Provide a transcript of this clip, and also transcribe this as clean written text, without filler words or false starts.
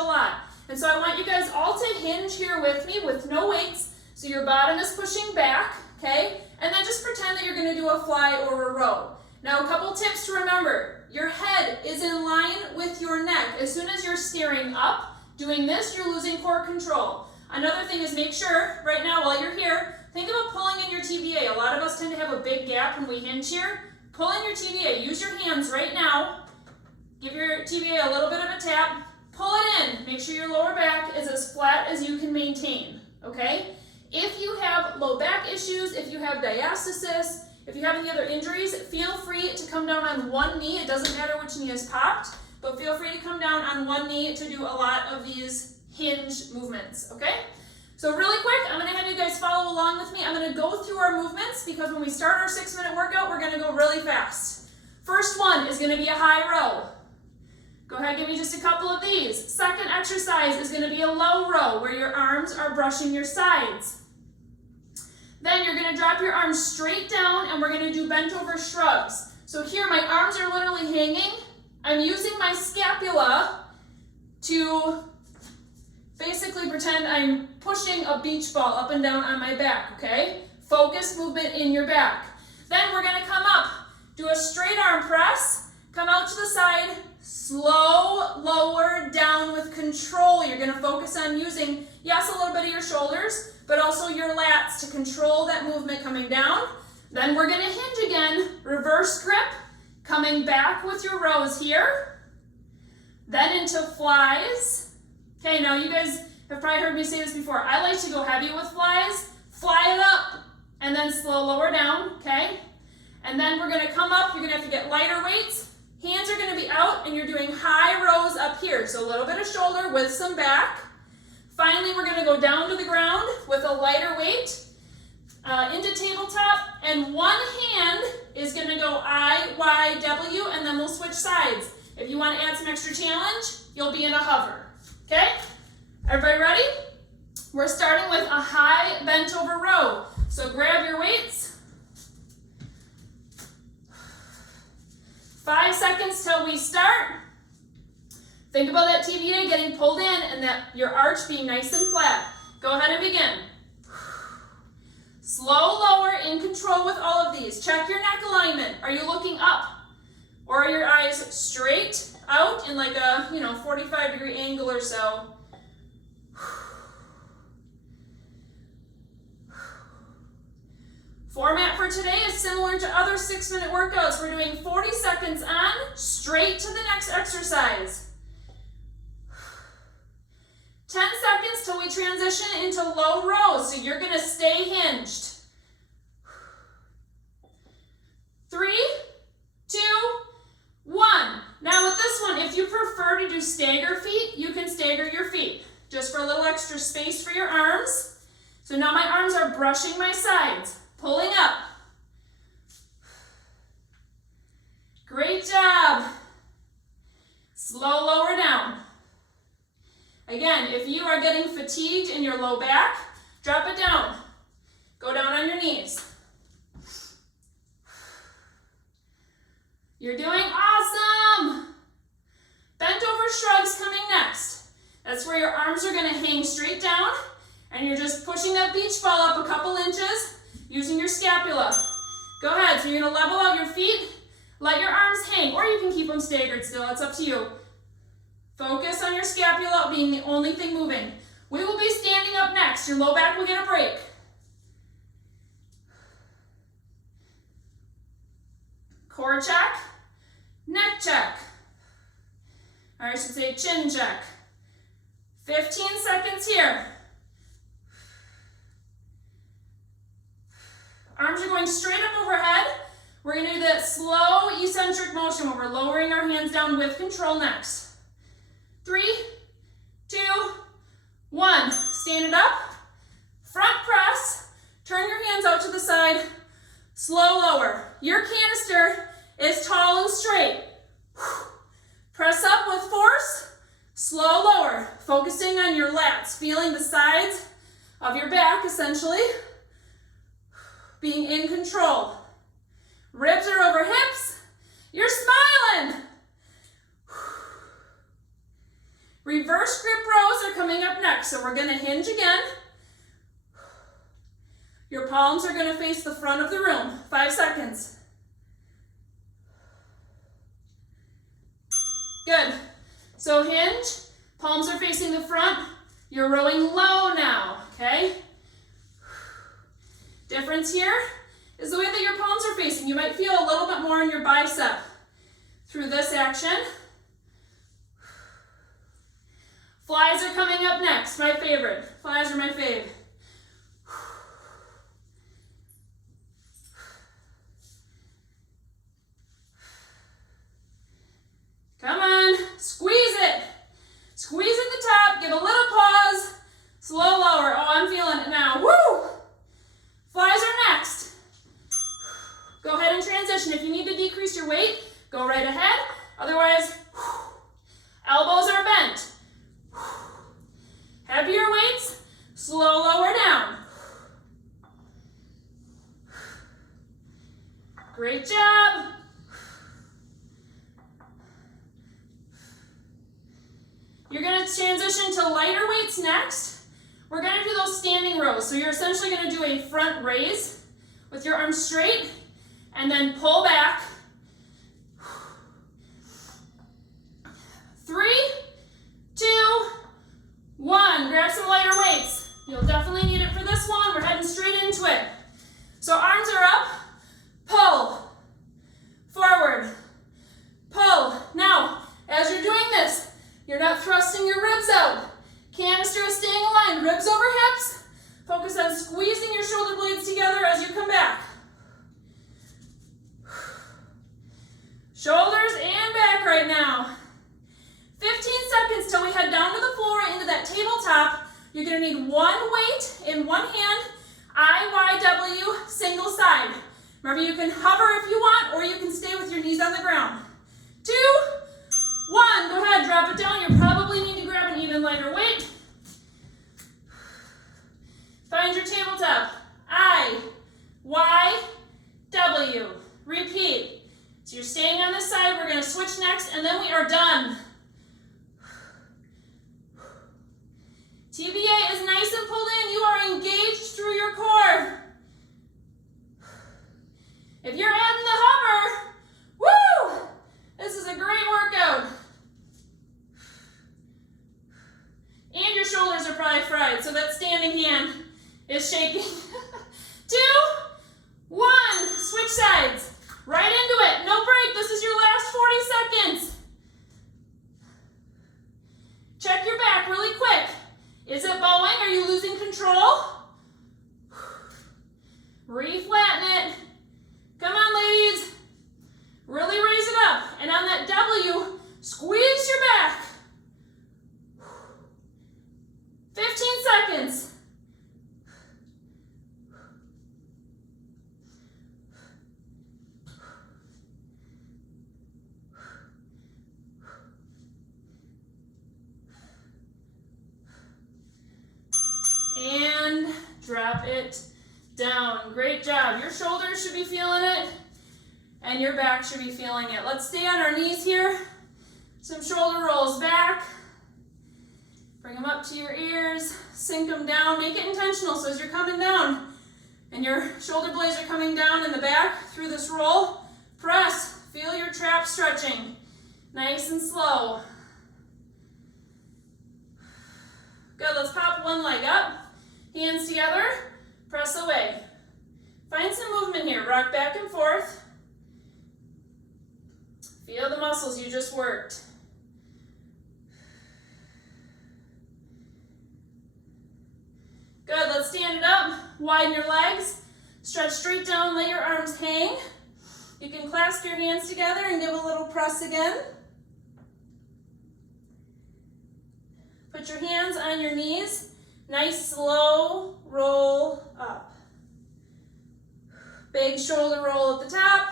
a lot. And so I want you guys all to hinge here with me with no weights. So your bottom is pushing back, okay? And then just pretend that you're gonna do a fly or a row. Now a couple tips to remember. Your head is in line with your neck. As soon as you're staring up, doing this, you're losing core control. Another thing is make sure, right now while you're here, think about pulling in your TVA. A lot of us tend to have a big gap when we hinge here. Pull in your TVA. Use your hands right now. Give your TVA a little bit of a tap. Pull it in. Make sure your lower back is as flat as you can maintain, okay? If you have low back issues, if you have diastasis, if you have any other injuries, feel free to come down on one knee. It doesn't matter which knee is popped, but feel free to come down on one knee to do a lot of these hinge movements, okay? So really quick, I'm gonna have you guys follow along with me. I'm gonna go through our movements because when we start our 6-minute workout, we're gonna go really fast. First one is gonna be a high row. Go ahead, give me just a couple of these. Second exercise is gonna be a low row where your arms are brushing your sides. Then you're gonna drop your arms straight down and we're gonna do bent over shrugs. So here my arms are literally hanging. I'm using my scapula to basically pretend I'm pushing a beach ball up and down on my back, okay? Focus movement in your back. Then we're gonna come up, do a straight arm press, come out to the side, slow, lower, down with control. You're gonna focus on using, yes, a little bit of your shoulders, but also your lats to control that movement coming down. Then we're gonna hinge again, reverse grip, coming back with your rows here, then into flies. Okay, now you guys have probably heard me say this before. I like to go heavy with flies, fly it up, and then slow lower down, okay? And then we're gonna come up, you're gonna have to get lighter weights, hands are gonna be out, and you're doing high rows up here. So a little bit of shoulder with some back. Finally, we're gonna go down to the ground with a lighter weight, into tabletop, and one hand is gonna go I, Y, W, and then we'll switch sides. If you wanna add some extra challenge, you'll be in a hover, okay? Everybody ready? We're starting with a high bent over row. So grab your weights. 5 seconds till we start. Think about that TVA getting pulled in and that your arch being nice and flat. Go ahead and begin. Slow, lower, in control with all of these. Check your neck alignment. Are you looking up? Or are your eyes straight out in like a 45-degree angle or so? Format for today is similar to other 6-minute workouts. We're doing 40 seconds on, straight to the next exercise. 10 seconds till we transition into low rows, so you're gonna stay hinged. 3, 2, 1. Now with this one, if you prefer to do stagger feet, you can stagger your feet, just for a little extra space for your arms. So now my arms are brushing my sides, pulling up. Great job. Slow lower down. Again, if you are getting fatigued in your low back, drop it down. Go down on your knees. You're doing awesome. Bent over shrugs coming next. That's where your arms are gonna hang straight down and you're just pushing that beach ball up a couple inches using your scapula. Go ahead, so you're gonna level out your feet, let your arms hang, or you can keep them staggered still, it's up to you. Focus on your scapula being the only thing moving. We will be standing up next. Your low back will get a break. Core check, neck check. Or I should say chin check. 15 seconds here. Arms are going straight up overhead. We're gonna do that slow eccentric motion where we're lowering our hands down with control next. 3, 2, 1. Stand it up. Front press. Turn your hands out to the side. Slow lower. Your canister is tall and straight. Press up with force. Slow lower. Focusing on your lats. Feeling the sides of your back essentially. Being in control. Ribs are over hips. You're smiling. Reverse grip rows are coming up next. So we're gonna hinge again. Your palms are gonna face the front of the room. 5 seconds. Good. So hinge, palms are facing the front. You're rowing low now, okay? Difference here is the way that your palms are facing. You might feel a little bit more in your bicep through this action. Flies are coming up next, my favorite. Flies are my fave. Come on, squeeze it. Squeeze at the top, give a little pause. Slow lower. Oh, I'm feeling it now. Woo! Flies are next. Go ahead and transition. If you need to decrease your weight, go right ahead. Otherwise, elbows are bent. Heavier weights, slow lower down. Great job. You're going to transition to lighter weights next. We're going to do those standing rows. So you're essentially going to do a front raise with your arms straight and then pull back. 3, 2, 1. Grab some lighter weights. You'll definitely need it for this one. We're heading straight into it. So arms are up, pull, forward, pull. Now, as you're doing this, you're not thrusting your ribs out. Canister is staying aligned. Ribs over hips. Focus on squeezing your shoulder blades together as you come back. Shoulders and back right now. 15 seconds till we head down to the floor into that tabletop. You're going to need one weight in one hand, IYW, single side. Remember, you can hover if you want, or you can stay with your knees on the ground. 2, 1, go ahead, drop it down. You probably need to grab an even lighter weight. Find your tabletop. I, Y, W. Repeat. So you're staying on this side. We're going to switch next, and then we are done. TVA is nice and pulled in. You are engaged through your core. If you're adding the hover, woo! This is a great workout. And your shoulders are probably fried, so that standing hand is shaking. 2, 1, switch sides. Right into it, no break. This is your last 40 seconds. Check your back really quick. Is it bowing? Are you losing control? Reflatten it. Come on, ladies. Really raise it up. And on that W, squeeze your back. 15 seconds. And drop it down. Great job. Your shoulders should be feeling it, and your back should be feeling it. Let's stay on our knees here. Some shoulder rolls back. Bring them up to your ears. Sink them down. Make it intentional. So as you're coming down and your shoulder blades are coming down in the back through this roll, press. Feel your traps stretching. Nice and slow. Good. Let's pop one leg up. Hands together. Press away. Find some movement here. Rock back and forth. Feel the muscles you just worked. Good, let's stand it up. Widen your legs. Stretch straight down, let your arms hang. You can clasp your hands together and give a little press again. Put your hands on your knees. Nice slow roll up. Big shoulder roll at the top.